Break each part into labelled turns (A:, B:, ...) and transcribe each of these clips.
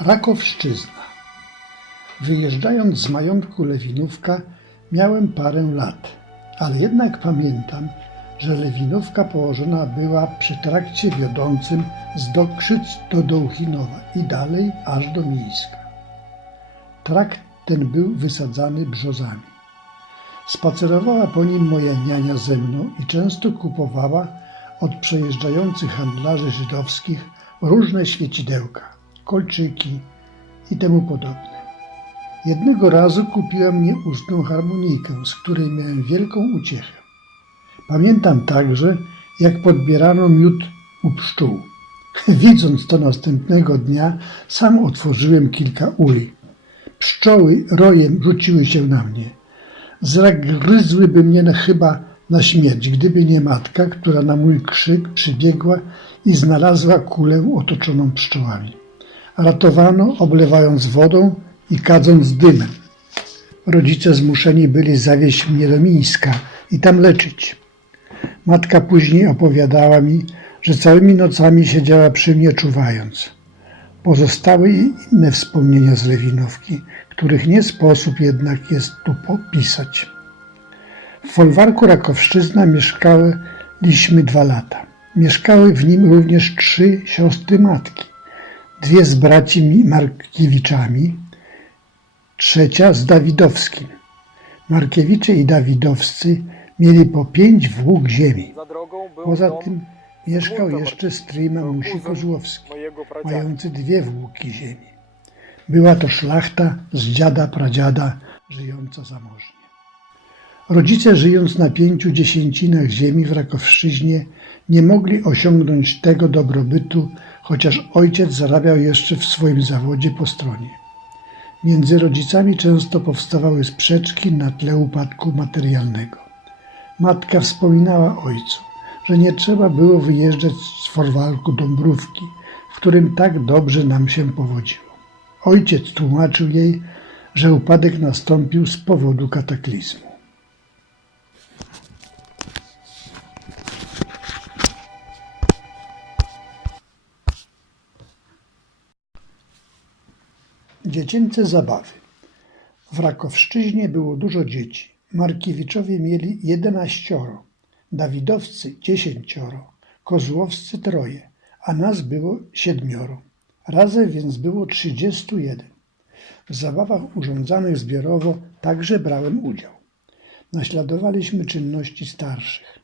A: Rakowszczyzna. Wyjeżdżając z majątku Lewinówka miałem parę lat, ale jednak pamiętam, że Lewinówka położona była przy trakcie wiodącym z Dokrzyc do Dołchinowa i dalej aż do Mińska. Trakt ten był wysadzany brzozami. Spacerowała po nim moja niania ze mną i często kupowała od przejeżdżających handlarzy żydowskich różne świecidełka, kolczyki i temu podobne. Jednego razu kupiła mnie ustną harmonijkę, z której miałem wielką uciechę. Pamiętam także, jak podbierano miód u pszczół. Widząc to następnego dnia, sam otworzyłem kilka uli. Pszczoły rojem rzuciły się na mnie. Zagryzłyby mnie na- chyba na śmierć, gdyby nie matka, która na mój krzyk przybiegła i znalazła kulę otoczoną pszczołami. Ratowano, oblewając wodą i kadząc dymem. Rodzice zmuszeni byli zawieźć mnie do Mińska i tam leczyć. Matka później opowiadała mi, że całymi nocami siedziała przy mnie czuwając. Pozostały i inne wspomnienia z Lewinówki, których nie sposób jednak jest tu popisać. W folwarku Rakowszczyzna mieszkaliśmy dwa lata. Mieszkały w nim również trzy siostry matki. Dwie z braćmi Markiewiczami, trzecia z Dawidowskim. Markiewicze i Dawidowscy mieli po pięć włók ziemi. Poza tym mieszkał jeszcze stryj mamusi kuzyn Kozłowski, mający dwie włóki ziemi. Była to szlachta z dziada pradziada, żyjąca zamożnie. Rodzice żyjąc na pięciu dziesięcinach ziemi w Rakowszczyźnie nie mogli osiągnąć tego dobrobytu, chociaż ojciec zarabiał jeszcze w swoim zawodzie po stronie. Między rodzicami często powstawały sprzeczki na tle upadku materialnego. Matka wspominała ojcu, że nie trzeba było wyjeżdżać z folwarku Dąbrówki, w którym tak dobrze nam się powodziło. Ojciec tłumaczył jej, że upadek nastąpił z powodu kataklizmu. Dziecięce zabawy. W Rakowszczyźnie było dużo dzieci. Markiewiczowie mieli jedenaścioro, Dawidowscy dziesięcioro, Kozłowscy troje, a nas było siedmioro. Razem więc było trzydziestu jeden. W zabawach urządzanych zbiorowo także brałem udział. Naśladowaliśmy czynności starszych.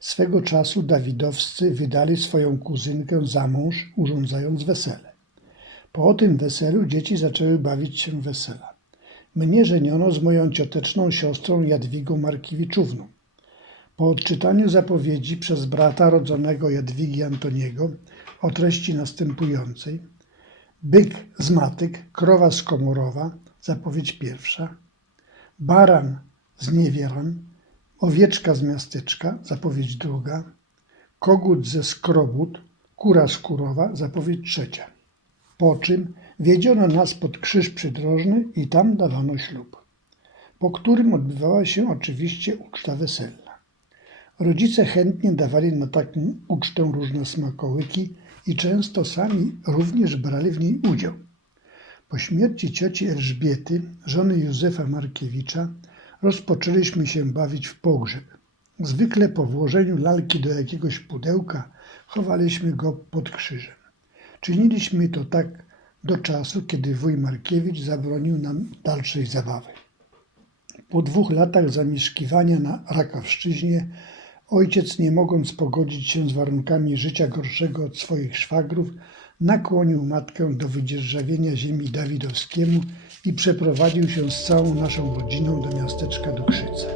A: Swego czasu Dawidowscy wydali swoją kuzynkę za mąż, urządzając wesele. Po tym weselu dzieci zaczęły bawić się wesela. Mnie żeniono z moją cioteczną siostrą Jadwigą Markiewiczówną. Po odczytaniu zapowiedzi przez brata rodzonego Jadwigi Antoniego o treści następującej byk z matyk, krowa z komorowa, zapowiedź pierwsza, baran z niewieran, owieczka z miasteczka, zapowiedź druga, kogut ze skrobut, kura z kurowa, zapowiedź trzecia. Po czym wiedziono nas pod krzyż przydrożny i tam dawano ślub, po którym odbywała się oczywiście uczta weselna. Rodzice chętnie dawali na taką ucztę różne smakołyki i często sami również brali w niej udział. Po śmierci cioci Elżbiety, żony Józefa Markiewicza, rozpoczęliśmy się bawić w pogrzeb. Zwykle po włożeniu lalki do jakiegoś pudełka chowaliśmy go pod krzyżem. Czyniliśmy to tak do czasu, kiedy wuj Markiewicz zabronił nam dalszej zabawy. Po dwóch latach zamieszkiwania na Rakowszczyźnie ojciec, nie mogąc pogodzić się z warunkami życia gorszego od swoich szwagrów, nakłonił matkę do wydzierżawienia ziemi Dawidowskiemu i przeprowadził się z całą naszą rodziną do miasteczka Dokrzyce.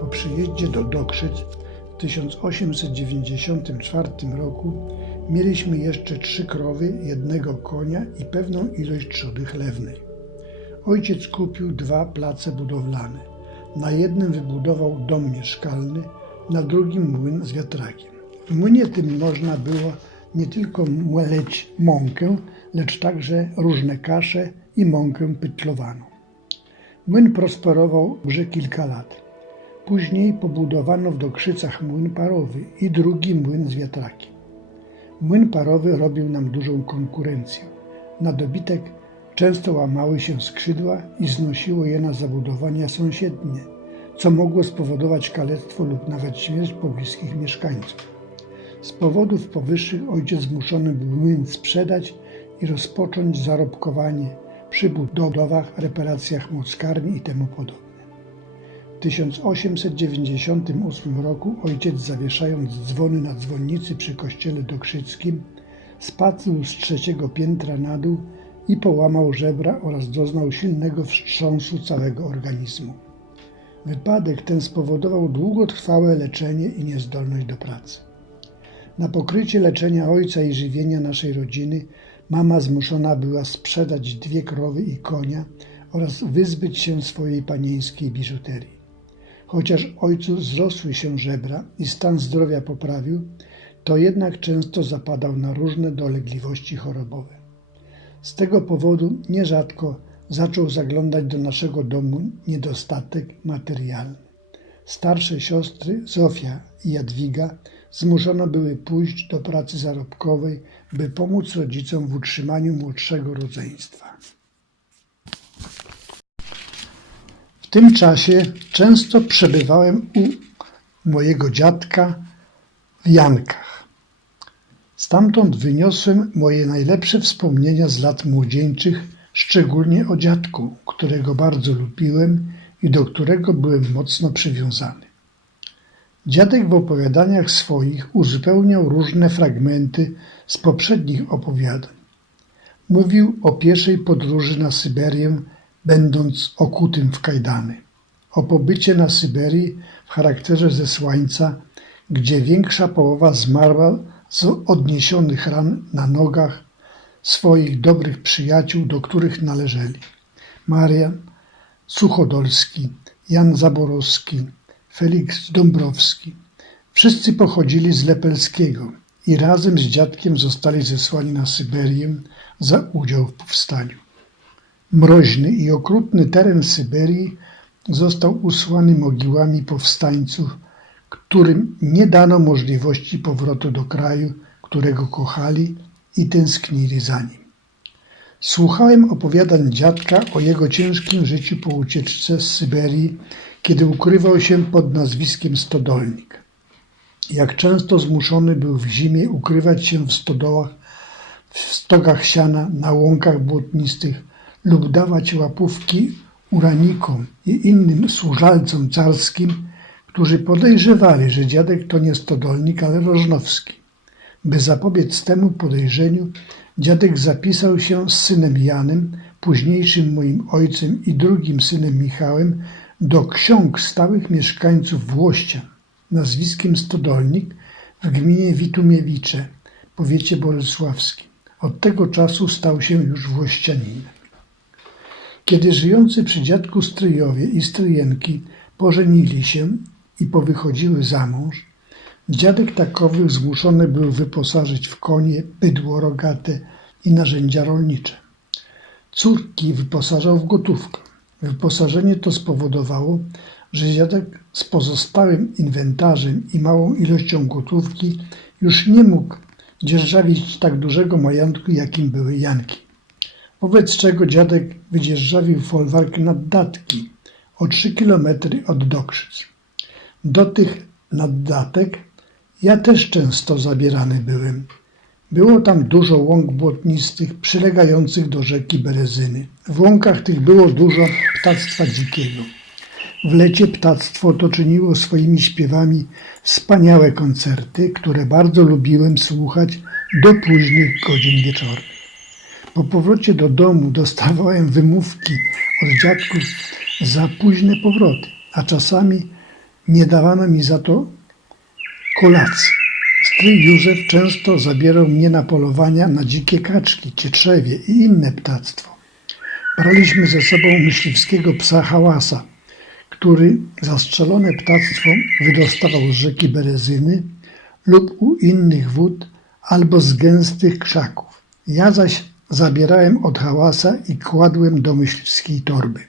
A: Po przyjeździe do Dokrzyc w 1894 roku mieliśmy jeszcze trzy krowy, jednego konia i pewną ilość trzody chlewnej. Ojciec kupił dwa place budowlane. Na jednym wybudował dom mieszkalny, na drugim młyn z wiatrakiem. W młynie tym można było nie tylko mleć mąkę, lecz także różne kasze i mąkę pytlowaną. Młyn prosperował dobrze kilka lat. Później pobudowano w Dokrzycach młyn parowy i drugi młyn z wiatrakiem. Młyn parowy robił nam dużą konkurencję. Na dobitek często łamały się skrzydła i znosiło je na zabudowania sąsiednie, co mogło spowodować kalectwo lub nawet śmierć pobliskich mieszkańców. Z powodów powyższych ojciec zmuszony był młyn sprzedać i rozpocząć zarobkowanie przy budowach, reparacjach młockarni i temu podobne. W 1898 roku ojciec zawieszając dzwony na dzwonnicy przy kościele dokrzyckim spadł z trzeciego piętra na dół i połamał żebra oraz doznał silnego wstrząsu całego organizmu. Wypadek ten spowodował długotrwałe leczenie i niezdolność do pracy. Na pokrycie leczenia ojca i żywienia naszej rodziny mama zmuszona była sprzedać dwie krowy i konia oraz wyzbyć się swojej panieńskiej biżuterii. Chociaż ojcu wzrosły się żebra i stan zdrowia poprawił, to jednak często zapadał na różne dolegliwości chorobowe. Z tego powodu nierzadko zaczął zaglądać do naszego domu niedostatek materialny. Starsze siostry Zofia i Jadwiga zmuszone były pójść do pracy zarobkowej, by pomóc rodzicom w utrzymaniu młodszego rodzeństwa. W tym czasie często przebywałem u mojego dziadka w Jankach. Stamtąd wyniosłem moje najlepsze wspomnienia z lat młodzieńczych, szczególnie o dziadku, którego bardzo lubiłem i do którego byłem mocno przywiązany. Dziadek w opowiadaniach swoich uzupełniał różne fragmenty z poprzednich opowiadań. Mówił o pieszej podróży na Syberię, będąc okutym w kajdany. O pobycie na Syberii w charakterze zesłańca, gdzie większa połowa zmarła z odniesionych ran na nogach swoich dobrych przyjaciół, do których należeli Marian Suchodolski, Jan Zaborowski, Feliks Dąbrowski. Wszyscy pochodzili z Lepelskiego i razem z dziadkiem zostali zesłani na Syberię za udział w powstaniu. Mroźny i okrutny teren Syberii został usłany mogiłami powstańców, którym nie dano możliwości powrotu do kraju, którego kochali i tęsknili za nim. Słuchałem opowiadań dziadka o jego ciężkim życiu po ucieczce z Syberii, kiedy ukrywał się pod nazwiskiem Stodolnik. Jak często zmuszony był w zimie ukrywać się w stodołach, w stogach siana, na łąkach błotnistych lub dawać łapówki uranikom i innym służalcom carskim, którzy podejrzewali, że dziadek to nie Stodolnik, ale Rożnowski. By zapobiec temu podejrzeniu, dziadek zapisał się z synem Janem, późniejszym moim ojcem i drugim synem Michałem, do ksiąg stałych mieszkańców Włościan, nazwiskiem Stodolnik w gminie Witumiewicze, powiecie bolesławskim. Od tego czasu stał się już Włościaninem. Kiedy żyjący przy dziadku stryjowie i stryjenki pożenili się i powychodziły za mąż, dziadek takowych zmuszony był wyposażyć w konie, bydło rogate i narzędzia rolnicze. Córki wyposażał w gotówkę. Wyposażenie to spowodowało, że dziadek z pozostałym inwentarzem i małą ilością gotówki już nie mógł dzierżawić tak dużego majątku, jakim były Janki. Wobec czego dziadek wydzierżawił folwark naddatki o trzy kilometry od Dokrzyc. Do tych naddatek ja też często zabierany byłem. Było tam dużo łąk błotnistych przylegających do rzeki Berezyny. W łąkach tych było dużo ptactwa dzikiego. W lecie ptactwo to czyniło swoimi śpiewami wspaniałe koncerty, które bardzo lubiłem słuchać do późnych godzin wieczornych. Po powrocie do domu dostawałem wymówki od dziadków za późne powroty, a czasami nie dawano mi za to kolacji. Stryj Józef często zabierał mnie na polowania na dzikie kaczki, cietrzewie i inne ptactwo. Braliśmy ze sobą myśliwskiego psa hałasa, który zastrzelone ptactwo wydostawał z rzeki Berezyny lub u innych wód albo z gęstych krzaków. Ja zaś zabierałem od hałasa i kładłem do myśliwskiej torby.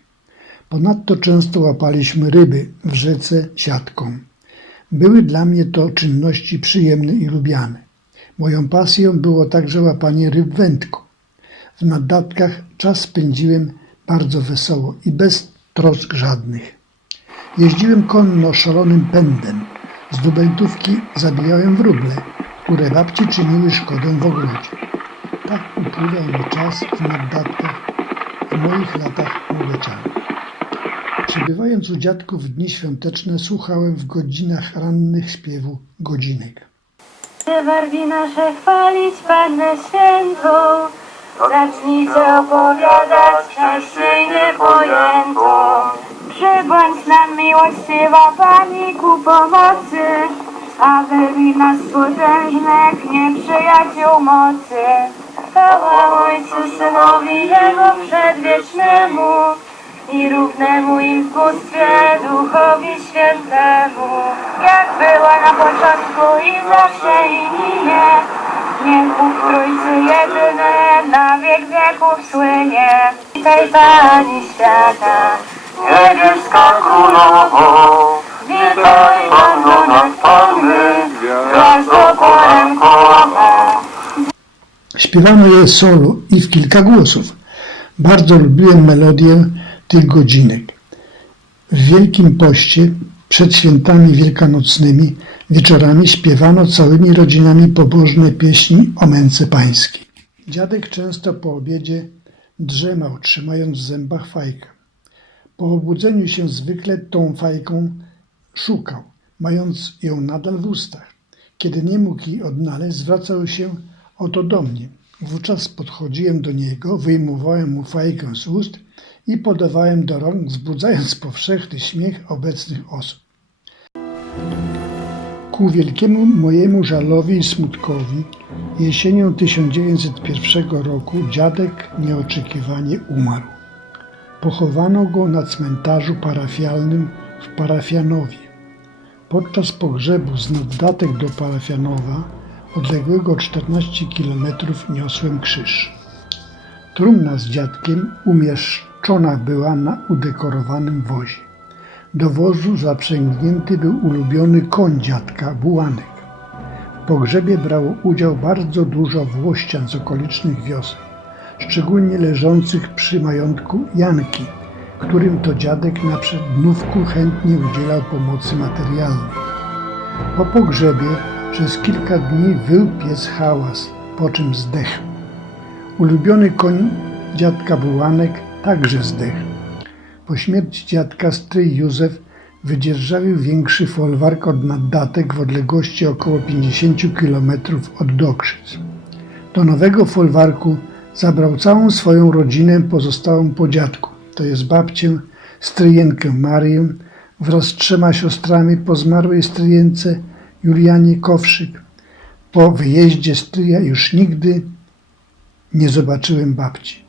A: Ponadto często łapaliśmy ryby w rzece siatką. Były dla mnie to czynności przyjemne i lubiane. Moją pasją było także łapanie ryb wędką. W naddatkach czas spędziłem bardzo wesoło i bez trosk żadnych. Jeździłem konno szalonym pędem. Z dubeltówki zabijałem wróble, które babci czyniły szkodę w ogrodzie. Tak upływał mi czas w naddatkach w moich latach młodocianych. Przebywając u dziadków w dni świąteczne, słuchałem w godzinach rannych śpiewu godzinek. Barwi nasze chwalić Pannę Świętą. Zacznijcie opowiadać częściej niepojętą. Przybądź nam miłościwa Pani ku pomocy, a wyrwij nas potężnych nieprzyjaciół mocy. Chwała Ojcu, Synowi, Jego przedwiecznemu i równemu im w bóstwie Duchowi Świętemu, jak była na początku i zawsze i minie. Niech Bóg Trójcy jedyny na wiek wieków słynie. Witaj Pani świata, niebieska królowo, witaj Panno nad Panny, gwiazdo porankowa. Śpiewano je solo i w kilka głosów. Bardzo lubiłem melodię tych godzinek. W Wielkim Poście, przed świętami wielkanocnymi, wieczorami śpiewano całymi rodzinami pobożne pieśni o męce pańskiej. Dziadek często po obiedzie drzemał, trzymając w zębach fajkę. Po obudzeniu się zwykle tą fajką szukał, mając ją nadal w ustach. Kiedy nie mógł jej odnaleźć, zwracał się oto do mnie. Wówczas podchodziłem do niego, wyjmowałem mu fajkę z ust i podawałem do rąk, wzbudzając powszechny śmiech obecnych osób. Ku wielkiemu mojemu żalowi i smutkowi, jesienią 1901 roku dziadek nieoczekiwanie umarł. Pochowano go na cmentarzu parafialnym w Parafianowie. Podczas pogrzebu z naddatek do Parafianowa, odległego 14 km, niosłem krzyż. Trumna z dziadkiem umieszczona była na udekorowanym wozie. Do wozu zaprzęgnięty był ulubiony koń dziadka, bułanek. W pogrzebie brało udział bardzo dużo włościan z okolicznych wiosek, szczególnie leżących przy majątku Janki, którym to dziadek na przednówku chętnie udzielał pomocy materialnej. Po pogrzebie przez kilka dni wył pies hałas, po czym zdechł. Ulubiony koń dziadka Bułanek także zdechł. Po śmierci dziadka stryj Józef wydzierżawił większy folwark od naddatek w odległości około 50 km od Dokrzyc. Do nowego folwarku zabrał całą swoją rodzinę pozostałą po dziadku, to jest babcię, stryjenkę Marię wraz z trzema siostrami po zmarłej stryjence Julianie Kowszyk. Po wyjeździe stryja już nigdy nie zobaczyłem babci.